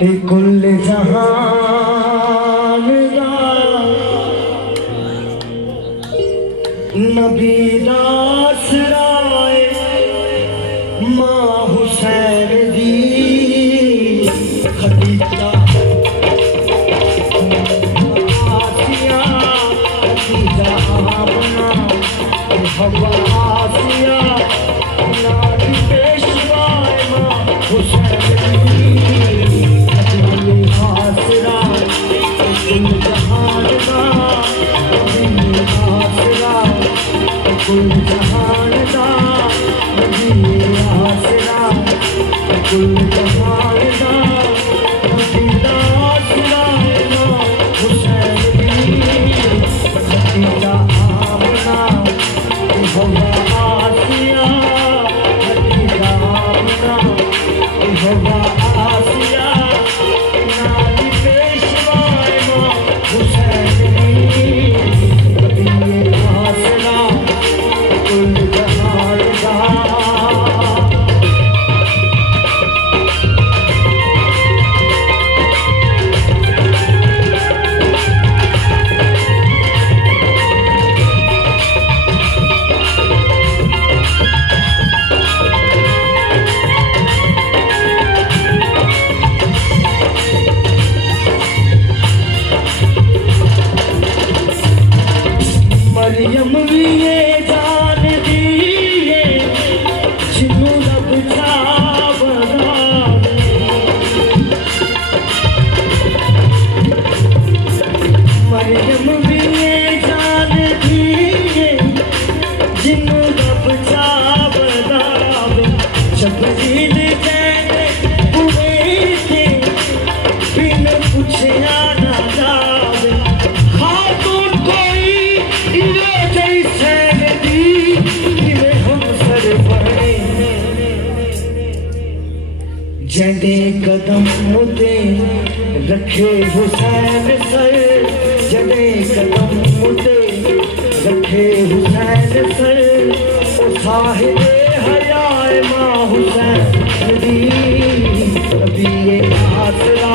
कुल जहान दा नबी दास राय मां हुसैन दी खदीजा आसिया खदीजा आमना हवा आसिया नारी पेशवाए मां हुसैन दी आसरा कुल जहान दा नबी आसरा कुल जहान दा नबी आसरा कुल जहान दा नबी आसरा हुसैन दी खदीजा आमना हवा आसिया खदीजा आमना हवा आसिया मरियम भी ये जान दिए जिन्हों रब चावरा मरियम भी ये जान दिए जिन्हों रब चावरा जबरील कहते हुए थे बिन पूछया ना जावे खातून कोई जड़े कदम मुते रखे हुसैन सर जड़े कदम मुते रखे हुसैन सर ओ साहिबे हयाए मां हुसैन दी नबी आसरा